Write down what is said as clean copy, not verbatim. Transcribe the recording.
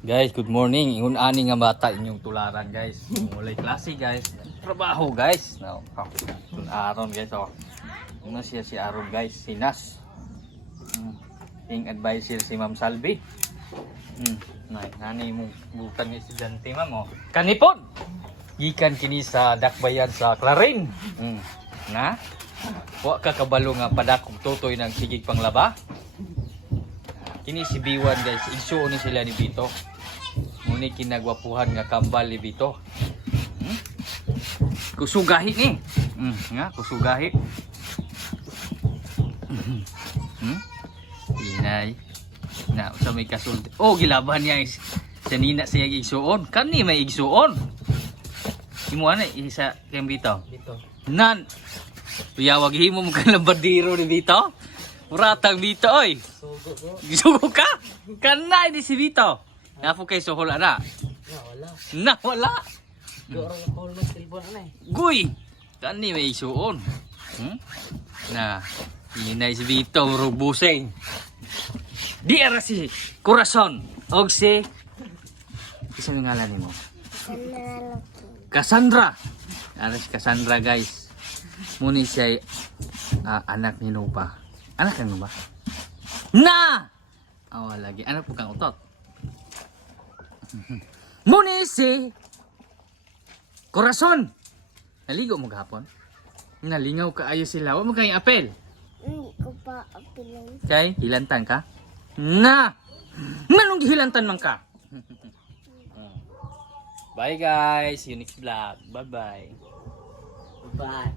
Guys, good morning. Ingon ani nga bata inyong tularan, guys. Mulay klase, guys. Trabaho, guys. Now, Aaron, guys. Oh. Ano siya si Aaron, guys? Si Nas. Yung advisor si Ma'am Salvi. Nanay mo bukan ni estudyante, ma'am. Oh. Kanipon! Gikan kini sa dakbayan sa Clarin. Na? Wa ka kabalo nga padakog tutoy ng sigig panglaba. Kini si B1, guys. Igsuon ni sila ni Bito. Muni kinagwapuhan nga kambal ni Bito. Kusugahi ni. Nga kusugahi. Inay. Na sa may kasulti. Oh, gilaban niya sa nina siya igsuon. Kani may igsuon. Imo ana isa kay Bito. Dito. Nan. Tuyawag himo mo kan labadiro ni Bito. Muratang Bito oy. Sugo ko. Gisugo ka? Kanay di si Bito. Napo kay suhol ana. Wala. Na wala. Doon ang call mo cellphone ana eh. Guy. Kani may isuon. Na inay si Bito rubuseng. Di ara si Corazon og si isa nga ngalan nimo? Cassandra. Ara si Cassandra, guys. Muni siya anak ni Nupa. Anak kan ba? Na! Oh, lagi anak po kang utot. Muni si Corazon. Naligo mo gahapon? Nalingaw ka ayo sila. Wa mo kay apel. Hindi ko pa apilan. Kay hilantan ka? Na! Manong gihilantan man ka? Bye guys, see you next vlog. Bye bye. Bye.